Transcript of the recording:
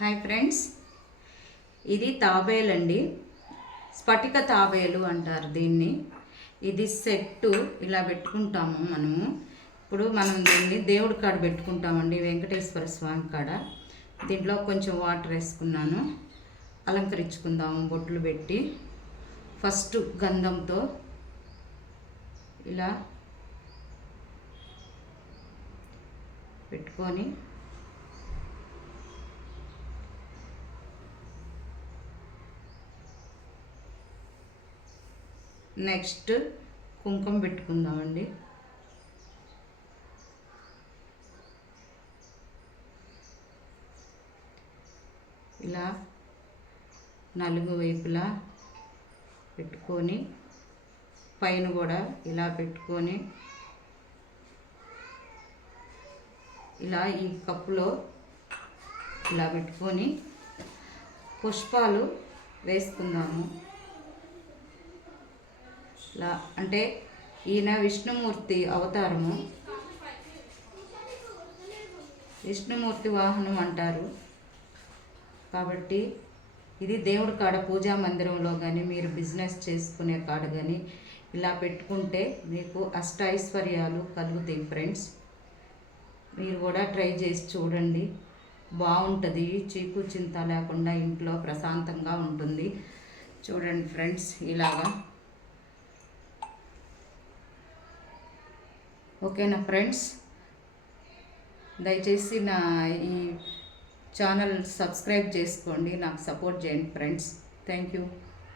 Hi friends, ఇది తాబేలు అండి. స్ఫటిక తాబేలు అంటారు దీన్ని. ఇది సెట్టు ఇలా పెట్టుకుంటాము మనము. ఇప్పుడు మనం దీన్ని దేవుడి కాడ పెట్టుకుంటామండి, వెంకటేశ్వర స్వామి కాడ. దీంట్లో కొంచెం వాటర్ వేసుకున్నాను. అలంకరించుకుందాము బొట్లు పెట్టి. ఫస్ట్ గంధంతో ఇలా పెట్టుకొని నెక్స్ట్ కుంకుమ పెట్టుకుందామండి. ఇలా నలుగు వైపులా పెట్టుకొని పైన కూడా ఇలా పెట్టుకొని ఇలా ఈ కప్పులో ఇలా పెట్టుకొని పుష్పాలు వేసుకుందాము. ఇలా అంటే ఈయన విష్ణుమూర్తి అవతారము, విష్ణుమూర్తి వాహనం అంటారు కాబట్టి ఇది దేవుడి కాడ పూజా మందిరంలో కానీ మీరు బిజినెస్ చేసుకునే కాడ కానీ ఇలా పెట్టుకుంటే మీకు అష్టైశ్వర్యాలు కలుగుతాయి ఫ్రెండ్స్. మీరు కూడా ట్రై చేసి చూడండి, బాగుంటుంది. చీకు చింత లేకుండా ఇంట్లో ప్రశాంతంగా ఉంటుంది. చూడండి ఫ్రెండ్స్, ఇలాగా. ఓకేనా ఫ్రెండ్స్, దయచేసి నా ఈ ఛానల్ సబ్స్క్రైబ్ చేసుకోండి, నాకు సపోర్ట్ చేయండి ఫ్రెండ్స్. Thank you.